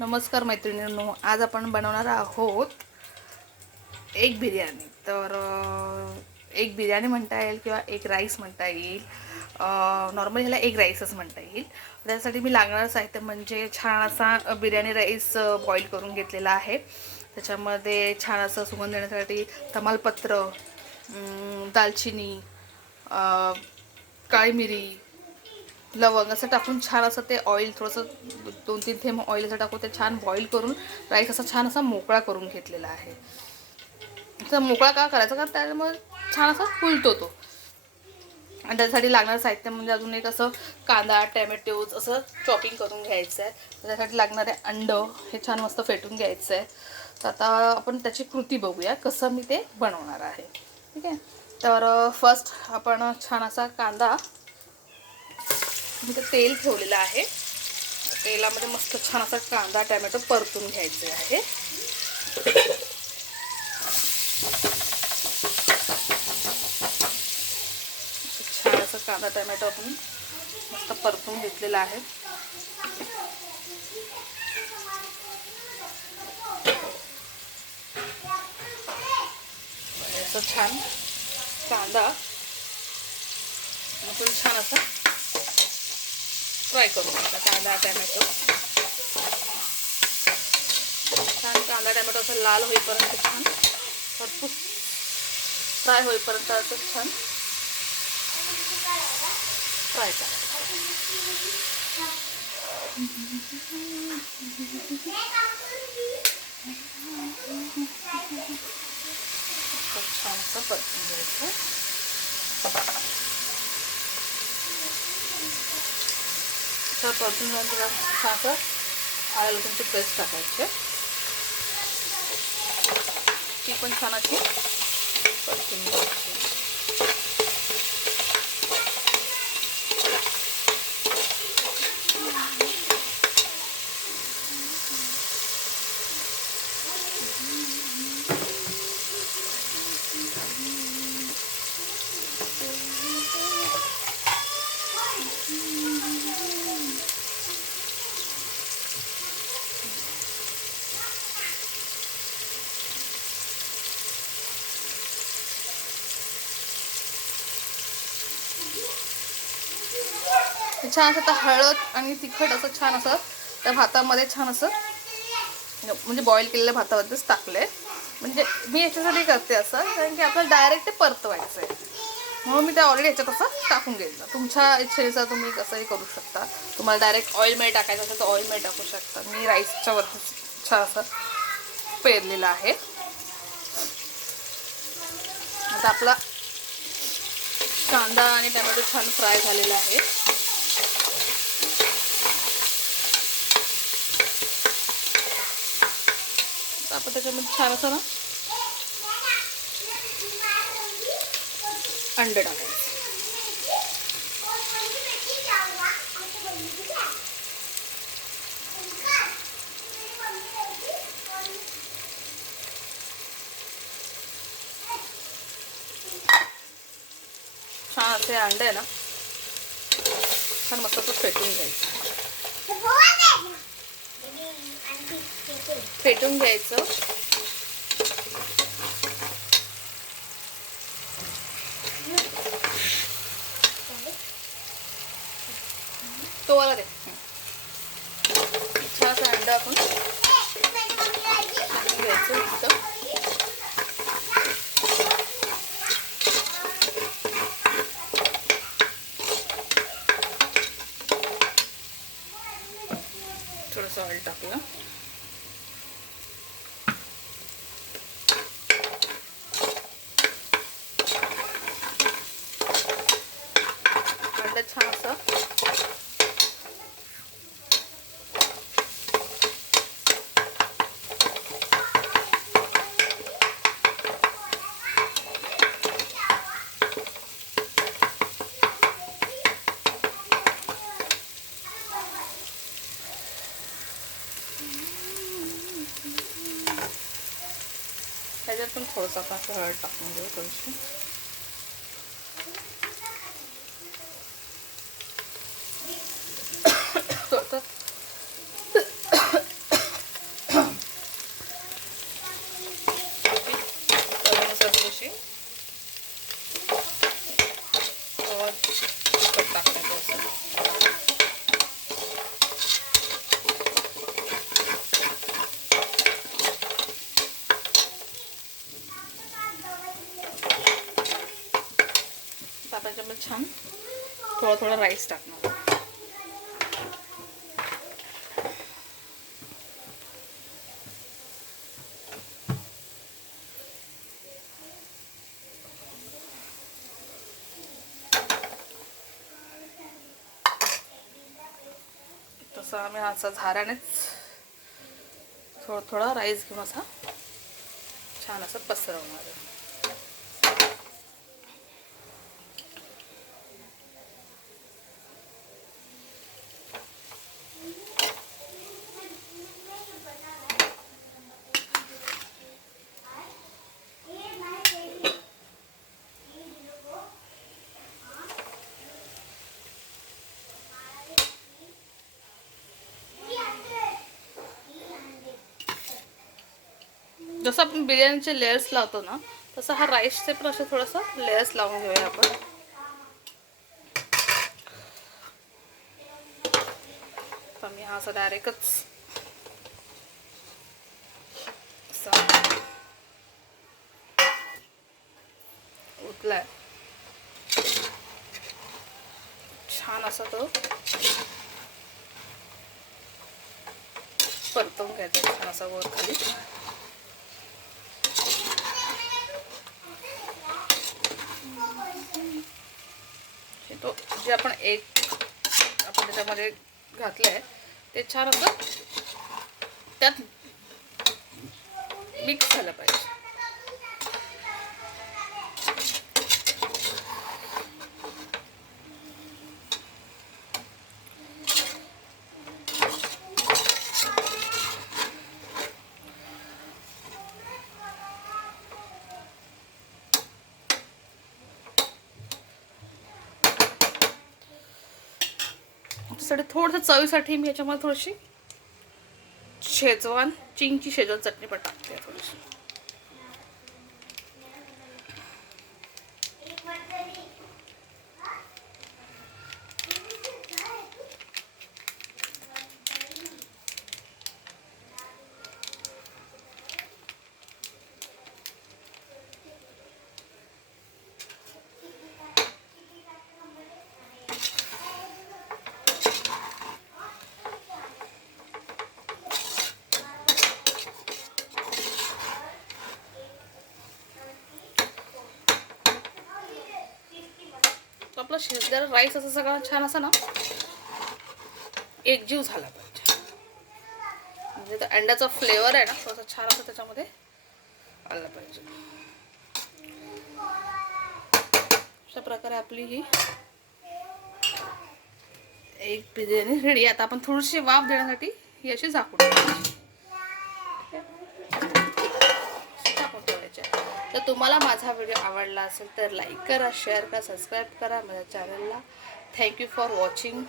नमस्कार मैत्रिणींनो, आज आपण बनवणार आहोत एक बिर्याणी. तर एक बिर्याणी म्हणता येईल किंवा एक राईस म्हणता येईल. नॉर्मली ह्याला एक राईसच म्हणता येईल. त्यासाठी मी लागणारं साहित्य म्हणजे छान असा बिर्याणी राईस बॉईल करून घेतलेला आहे. त्याच्यामध्ये छान असं सुगंध देण्यासाठी तमालपत्र, दालचिनी, काळी मिरी, लवंग असं टाकून छान असं ते ऑइल थोडंसं 2-3 थेंब ऑइल असं टाकून ते छान बॉईल करून राईस असा छान असा मोकळा करून घेतलेला आहे. तर मोकळा का करायचा, कारण त्यामुळे छान असा फुलतो तो. आणि त्यासाठी लागणारं साहित्य म्हणजे अजून एक असं कांदा, टॅमॅटोज असं चॉपिंग करून घ्यायचं आहे. त्यासाठी लागणारे अंडं हे छान मस्त फेटून घ्यायचं आहे. तर आता आपण त्याची कृती बघूया कसं मी ते बनवणार आहे. ठीक आहे. तर फर्स्ट आपण छान असा कांदा, मी ते तेल ठेवलेलं आहे. तेलामध्ये मस्त छान असा कांदा टॅमॅटो परतून घ्यायचे आहे. छान असं कांदा टॅमॅटो आपण मस्त परतून घेतलेला आहे. असं छान कांदा आपण छान असा फ्राय करून घ्यायचा. कांदा टॅमॅटो छान, कांदा टॅमॅटो असं लाल होईपर्यंत छान भरपूर फ्राय होईपर्यंत असं छान फ्राय करायचं. छान असं परतून घ्यायचं. तर परतून झाल्यानंतर छान असं आलं लसूणची पेस्ट टाकायची. ती पण छान अशी परतून घ्यायची. छान असं हळद आणि तिखट असं छान असं त्या भातामध्ये छान असं म्हणजे बॉईल केलेल्या भातामध्येच टाकले. म्हणजे मी याच्यासाठी करते असं, कारण की आपल्याला डायरेक्ट ते परतवायचं आहे, म्हणून मी त्या ऑलरेडी याच्यात असं टाकून घ्यायचं. तुमच्या इच्छेनुसार तुम्ही कसंही करू शकता. तुम्हाला डायरेक्ट ऑइलमध्ये टाकायचं असेल तर ऑइलमध्ये टाकू शकता. मी राईसच्या वरती छान असं पेरलेलं आहे. आता आपला कांदा आणि टोमॅटो छान फ्राय झालेला आहे. आपण त्याच्यामध्ये छान असं ना अंडे टाकायचं. छान असे अंडे आहे ना छान मस्त असं फेटून घ्यायचं. फेटून घ्यायचं. तो वाला दे. छान असं अंडा आपण घ्यायचं इथं. थोडंसं ऑइल टाकूया. अंडा छान असं त्याच्यात पण थोडंसं आपण असं हळद टाकून घेऊ थोडीशी. त्याच्यामध्ये छान थोडा थोडा राईस टाकणार. तसं आम्ही असा झाऱ्यानेच थोडा थोडा राईस घेऊन असा छान असं पसरवणार आहे. जसं आपण बिर्याणीचे लेयर्स लावतो ना, तसं हा राईसचे पण असे थोडंसं लेयर्स लावून घेऊया आपण. तर मी हा असा डायरेक्टच असा उतलाय. छान असा तो परतवून घ्यायचा छान असा वर खाली. तो जे आपण एग आपण त्याच्यामध्ये घातलंय ते छान असं त्यात मिक्स झालं पाहिजे. त्यासाठी थोडंसं चवीसाठी मी याच्यामध्ये थोडीशी शेजवान चिंगची शेजवान चटणी पण टाकते थोडीशी. आपला शिजलेला राईस असं सगळं छान असा ना एकजीव झाला पाहिजे. म्हणजे तो अंड्याचा फ्लेवर आहे ना तो छान असं त्याच्यामध्ये आला पाहिजे. अशा प्रकारे आपली ही एक बिर्याणी रेडी. आता आपण थोडीशी वाफ देण्यासाठी ही अशी झाकून ठेवायची. तर तुम्हाला माझा व्हिडिओ आवडला असेल तर लाईक करा, शेअर करा, सबस्क्राईब करा माझ्या चॅनलला. Thank you for watching.